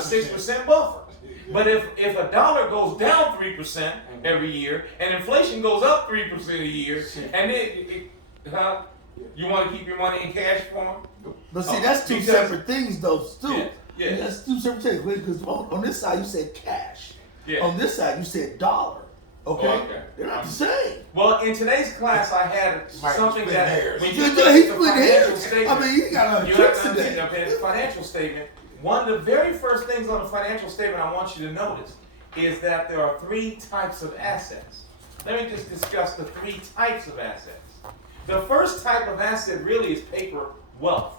6% buffer. But if a dollar goes down 3% every year and inflation goes up 3% a year, and you want to keep your money in cash form? But see, that's two separate things, though, too. Yeah. That's two separate things. Because on this side you said cash. Yeah. On this side you said dollar. Okay? Okay. They're not the same. Well, in today's class, I had something that when you He's look at the split financial hairs. statement, I mean, you got you a have tricks to today. understand the financial statement. One of the very first things on the financial statement I want you to notice is that there are 3 types of assets. Let me just discuss the 3 types of assets. The first type of asset really is paper wealth.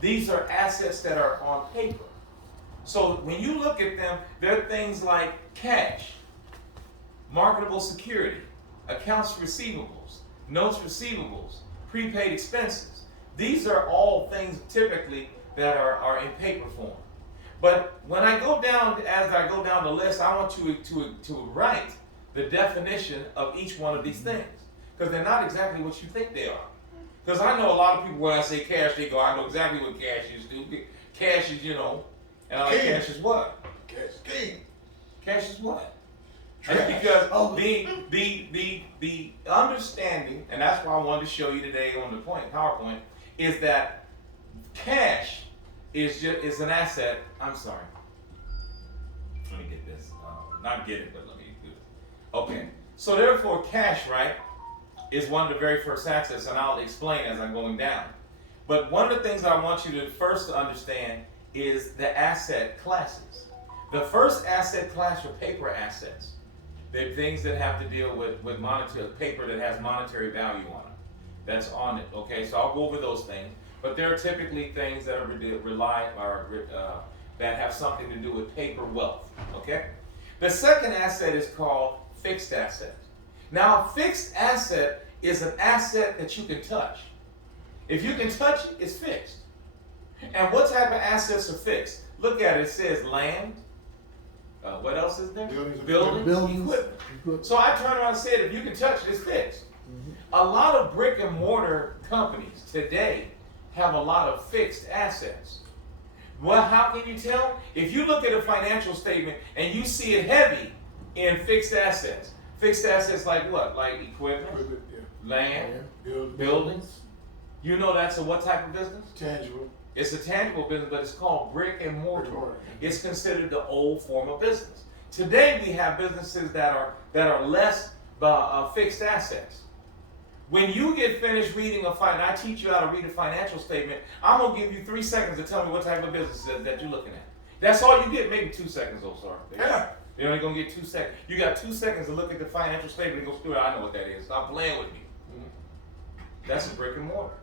These are assets that are on paper. So when you look at them, there are things like cash, marketable security, accounts receivables, notes receivables, prepaid expenses. These are all things typically that are in paper form. But when I go down, as I go down the list, I want you to write the definition of each one of these things, because they're not exactly what you think they are. Because I know a lot of people, when I say cash, they go, I know exactly what cash is. Cash is, and I like cash is what? Cash is king. Cash is what? Trash. That's because the understanding, and that's why I wanted to show you today on the PowerPoint, is that cash is an asset. I'm sorry. Let me get this. Not get it, but let me do it. Okay. So therefore, cash, right, is one of the very first assets, and I'll explain as I'm going down. But one of the things I want you to first understand is the asset classes. The first asset class are paper assets. They're things that have to deal with monetary paper that has monetary value on it. That's on it. Okay, so I'll go over those things. But there are typically things that that have something to do with paper wealth. Okay. The second asset is called fixed asset. Now, fixed asset is an asset that you can touch. If you can touch it, it's fixed. And what type of assets are fixed? Look at it. It says land. What else is there? Buildings. Equipment. So I turn around and said, if you can touch it, it's fixed. A lot of brick and mortar companies today have a lot of fixed assets. Well, how can you tell? If you look at a financial statement and you see it heavy in fixed assets like what? Like equipment, land, buildings. You know that's a what type of business? Tangible. It's a tangible business, but it's called brick and mortar. It's considered the old form of business. Today we have businesses that are less fixed assets. When you get finished reading I teach you how to read a financial statement. I'm gonna give you 3 seconds to tell me what type of business that you're looking at. That's all you get. Maybe 2 seconds. Oh, sorry. Yeah. You're only gonna get 2 seconds. You got 2 seconds to look at the financial statement and go through it. I know what that is. Stop playing with me. That's a brick and mortar.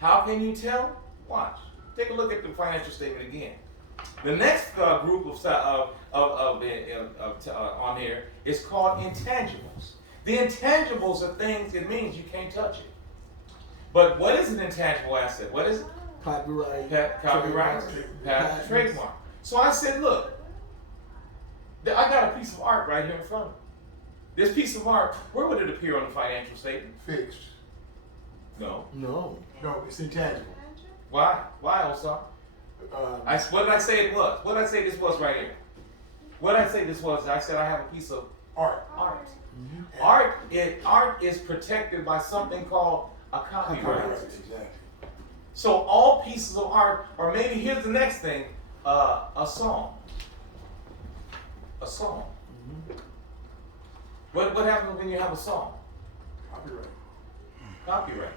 How can you tell? Watch. Take a look at the financial statement again. The next group on here is called intangibles. The intangibles are things, it means you can't touch it. But what is an intangible asset? What is it? Copyright. Copyright, patent, trademark. So I said, look, I got a piece of art right here in front of me. This piece of art, where would it appear on the financial statement? Fixed. No. No, it's intangible. Why? Why, Osar? What did I say it was? What did I say this was right here? What did I say this was? I said I have a piece of art. Mm-hmm. Art is protected by something called a copyright. Exactly. So all pieces of art, or maybe here's the next thing, a song. A song. Mm-hmm. What happens when you have a song? Copyright.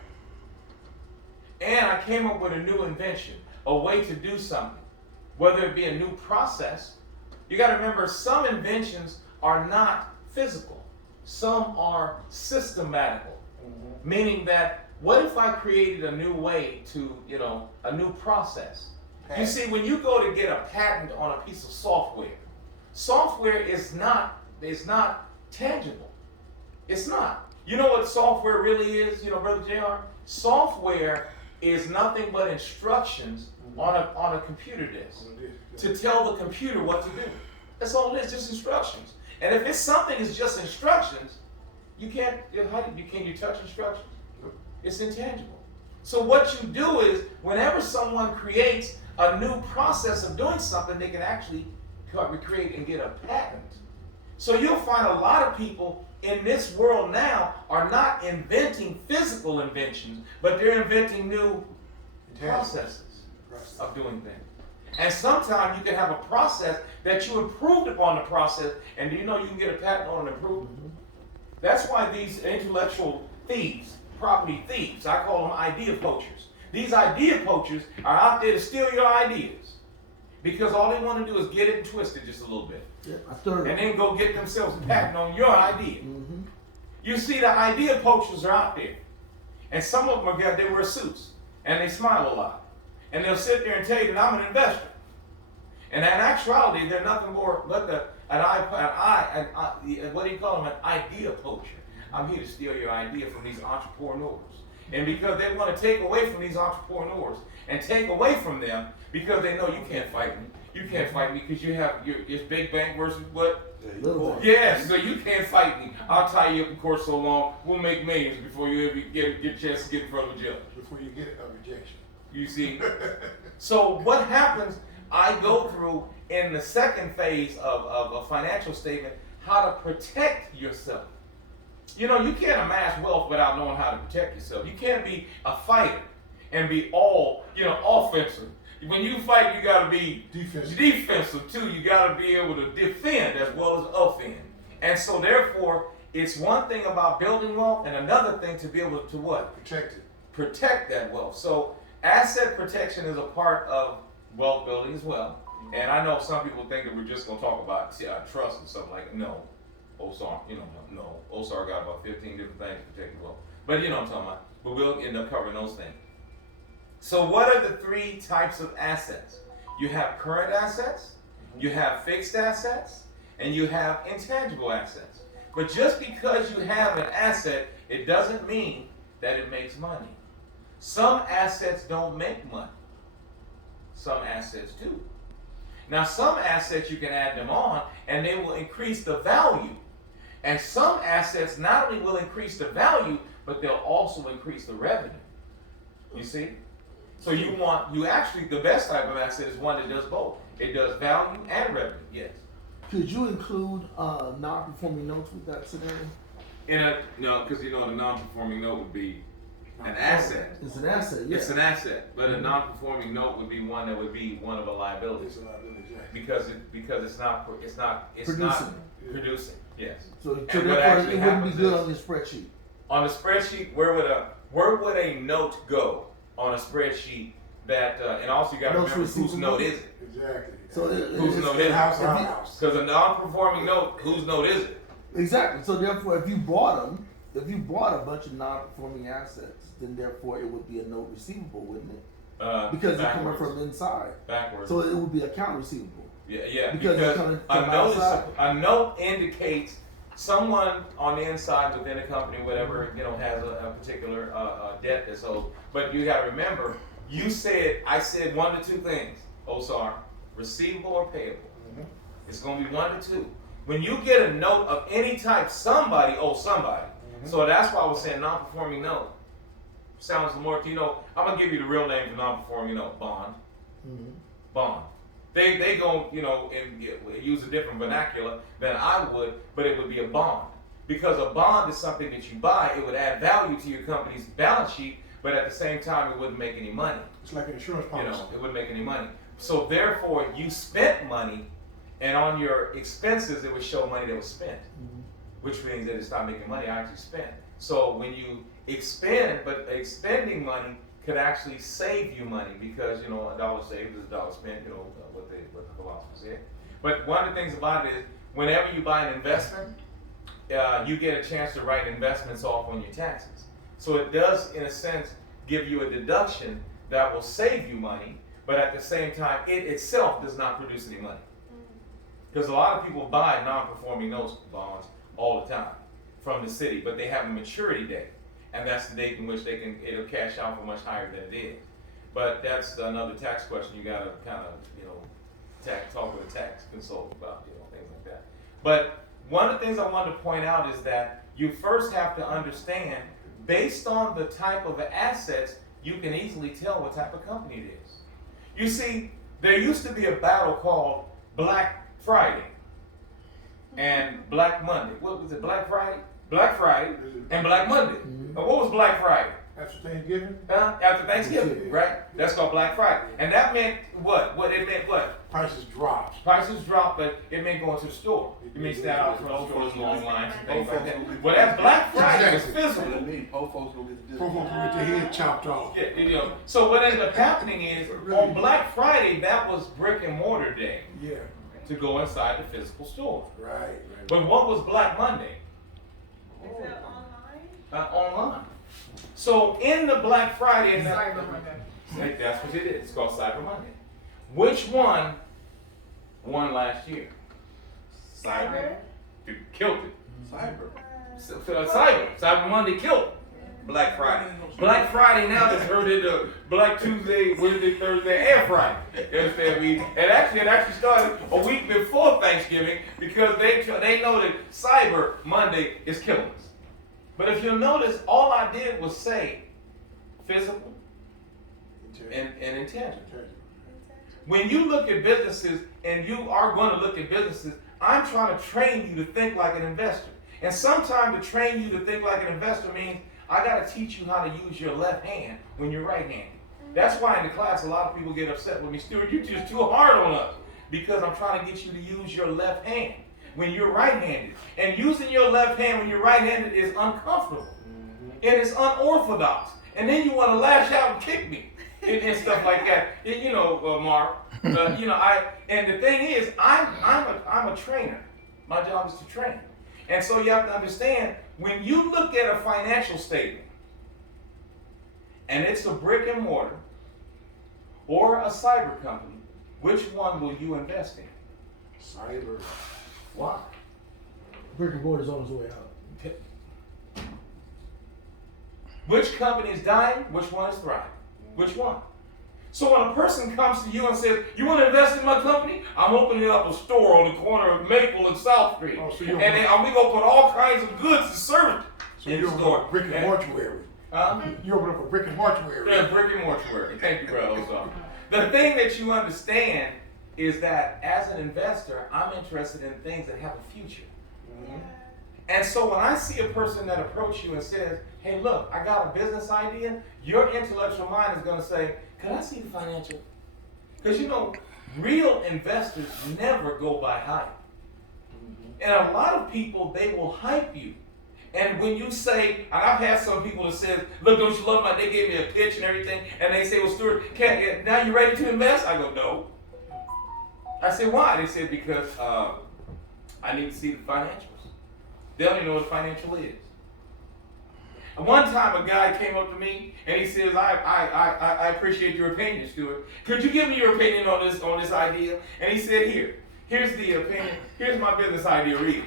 And I came up with a new invention, a way to do something, whether it be a new process. You got to remember, some inventions are not physical. Some are systematical, meaning that what if I created a new way to, a new process? You see, when you go to get a patent on a piece of software is not tangible. It's not. You know what software really is, Brother JR? Software is nothing but instructions on a computer disk to tell the computer what to do. That's all it is, just instructions. And if it's something that's just instructions, you can't, can you touch instructions? It's intangible. So what you do is, whenever someone creates a new process of doing something, they can actually recreate and get a patent. So you'll find a lot of people in this world now are not inventing physical inventions, but they're inventing new processes of doing things. And sometimes you can have a process that you improved upon the process, and do you know you can get a patent on an improvement? That's why these intellectual thieves, property thieves, I call them idea poachers. These idea poachers are out there to steal your ideas because all they want to do is get it and twist it just a little bit. Yeah, I started. And then go get themselves a patent on your idea. You see, the idea poachers are out there. And some of them they wear suits and they smile a lot. And they'll sit there and tell you that I'm an investor. And in actuality, they're nothing more but what do you call them? An idea poacher. I'm here to steal your idea from these entrepreneurs. And because they want to take away from these entrepreneurs and take away from them because they know you can't fight me. You can't fight me because it's big bank versus what? Little bank. Yes, so you can't fight me. I'll tie you up in court so long, we'll make millions before you ever get a chance to get in front of a judge. Before you get a rejection. You see? So what happens, I go through in the second phase of a financial statement, how to protect yourself. You know, you can't amass wealth without knowing how to protect yourself. You can't be a fighter and be all, offensive. When you fight, you got to be defensive too. You got to be able to defend as well as offend. And so therefore, it's one thing about building wealth and another thing to be able to what? Protect it. Protect that wealth. So asset protection is a part of wealth building as well. And I know some people think that we're just going to talk about trust and something like that. No. OSAR, no. OSAR got about 15 different things to protect the wealth. But you know what I'm talking about. But we'll end up covering those things. So what are the three types of assets? You have current assets, you have fixed assets, and you have intangible assets. But just because you have an asset, it doesn't mean that it makes money. Some assets don't make money. Some assets do. Now some assets you can add them on and they will increase the value. And some assets not only will increase the value, but they'll also increase the revenue. You see? So the best type of asset is one that does both. It does value and revenue, yes. Could you include non-performing notes with that scenario? No, because the non-performing note would be an asset. It's an asset, yeah. It's an asset, but a non-performing note would be one that would be one of a liability. It's a liability, exactly. Because it's not producing. Yes. So what therefore actually it wouldn't be happens good is- on your spreadsheet. On the spreadsheet, where would a note go on a spreadsheet that? And also you got to Notes remember whose receivable. note is it? Exactly. So Whose it's- note is it? House. Because a non-performing note, whose note is it? Exactly. So therefore, if you bought a bunch of non-performing assets, then therefore it would be a note receivable, wouldn't it? Because it's coming Backwards. from inside. Backwards. So it would be account receivable. Yeah, Because it's coming from outside. a note indicates someone on the inside within a company, whatever, has a particular debt that's owed. But you got to remember, I said one to two things, OSAR, receivable or payable. Mm-hmm. It's going to be one to two. When you get a note of any type, somebody owes somebody. Mm-hmm. So that's why I was saying non-performing note. Sounds more, I'm going to give you the real name for non-performing note, bond. Mm-hmm. Bond. They go, and use a different vernacular than I would, but it would be a bond. Because a bond is something that you buy, it would add value to your company's balance sheet, but at the same time, it wouldn't make any money. It's like an insurance policy. It wouldn't make any money. So therefore, you spent money, and on your expenses, it would show money that was spent, which means that it's not making money, I actually spent. So when you expend, but expending money could actually save you money because, a dollar saved is a dollar spent, what the philosopher said. But one of the things about it is, whenever you buy an investment, you get a chance to write investments off on your taxes. So it does, in a sense, give you a deduction that will save you money, but at the same time, it itself does not produce any money. Because a lot of people buy non-performing notes bonds all the time from the city, but they have a maturity date. And that's the date in which it'll cash out for much higher than it is. But that's another tax question you gotta kind of, talk with a tax consultant about, things like that. But one of the things I wanted to point out is that you first have to understand, based on the type of assets, you can easily tell what type of company it is. You see, there used to be a battle called Black Friday and Black Monday. What was it, Black Friday? Black Friday and Black Monday. Mm-hmm. Now, what was Black Friday? After Thanksgiving? After Thanksgiving, right? That's called Black Friday. And that meant what? What it meant what? Prices dropped. Prices dropped, but it meant going to the store. It means stand out for those long lines and things like that. Well, that's Black Friday was physical. Poor folks will get their head chopped off. Yeah, you know. So what ended up happening is on Black Friday, that was brick and mortar day Yeah. to go inside the physical store. Right. But what was Black Monday? Is that online? Online. So in the Black Friday, and Cyber Monday. like, that's what it is. It's called Cyber Monday. Which one won last year? Cyber? It killed it. Cyber. Cyber Monday killed it. Black Friday. Black Friday now they turned into Black Tuesday, Wednesday, Thursday, and Friday. You understand me? It actually started a week before Thanksgiving because they know that Cyber Monday is killing us. But if you'll notice, all I did was say physical and intangible. When you look at businesses, and you are going to look at businesses, I'm trying to train you to think like an investor. And sometimes to train you to think like an investor means I got to teach you how to use your left hand when you're right-handed. That's why in the class a lot of people get upset with me. Stuart, you're just too hard on us because I'm trying to get you to use your left hand when you're right-handed. And using your left hand when you're right-handed is uncomfortable. And it's unorthodox. And then you want to lash out and kick me and stuff like that. And, you know, Mark, and the thing is, I'm a trainer. My job is to train. And so you have to understand, when you look at a financial statement, and it's a brick and mortar or a cyber company, which one will you invest in? Cyber. Why? Brick and mortar's on his way out. Which company is dying? Which one is thriving? Which one? So when a person comes to you and says, you want to invest in my company? I'm opening up a store on the corner of Maple and South Street. Oh, so and we going to put all kinds of goods and services in the open store. up a brick and mortuary. You open up a brick and mortuary. Yeah, brick and mortuary. Thank you, brother. So, the thing that you understand is that as an investor, I'm interested in things that have a future. Mm-hmm. And so when I see a person that approaches you and says, hey, look, I got a business idea, your intellectual mind is going to say, can I see the financial? Because you know, real investors never go by hype. And a lot of people, they will hype you. And when you say, and I've had some people that said, look, don't you love my, they gave me a pitch and everything, and they say, well, Stuart, now you ready to invest? I go, no. I said, why? They said, because I need to see the financials. They don't even know what financial is. And one time a guy came up to me and he says, I appreciate your opinion, Stuart. Could you give me your opinion on this idea? And he said, here's the opinion, here's my business idea, read it.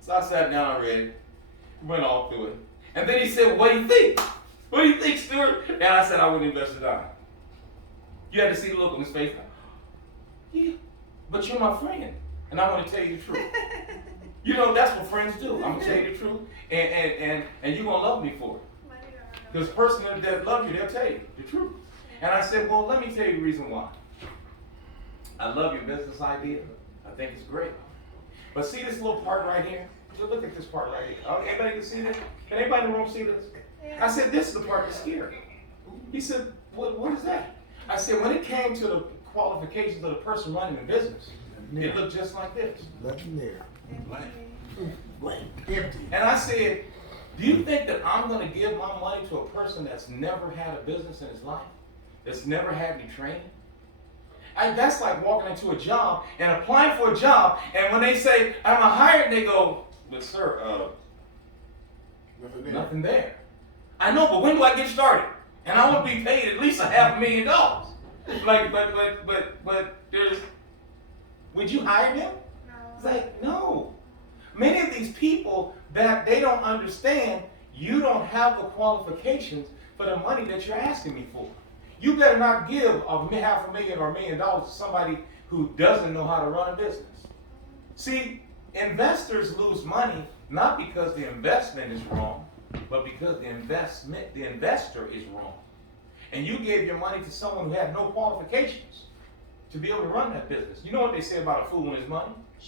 So I sat down and read it, went all through it. And then he said, what do you think? What do you think, Stuart? And I said, I wouldn't invest a dime. You had to see the look on his face. Yeah, but you're my friend, and I want to tell you the truth. You know, that's what friends do. I'm going to tell you the truth, and you're going to love me for it. Because the person that loves you, they'll tell you the truth. And I said, well, let me tell you the reason why. I love your business idea. I think it's great. But see this little part right here? Just look at this part right here. Oh, anybody can see this? Can anybody in the room see this? I said, this is the part that's scary. He said, what is that? I said, when it came to the qualifications of the person running the business, it looked just like this. Nothing there. Blank. Empty. And I said, do you think that I'm going to give my money to a person that's never had a business in his life? That's never had any training? That's like walking into a job and applying for a job, and when they say, I'm hired, they go, but sir, nothing there. I know, but when do I get started? And I want to be paid at least $500,000. Like, but there's, would you hire him? No. It's like, no. Many of these people that they don't understand, you don't have the qualifications for the money that you're asking me for. You better not give $500,000 or $1 million to somebody who doesn't know how to run a business. See, investors lose money not because the investment is wrong, but because the investor is wrong. and you gave your money to someone who had no qualifications to be able to run that business. You know what they say about a fool and his money?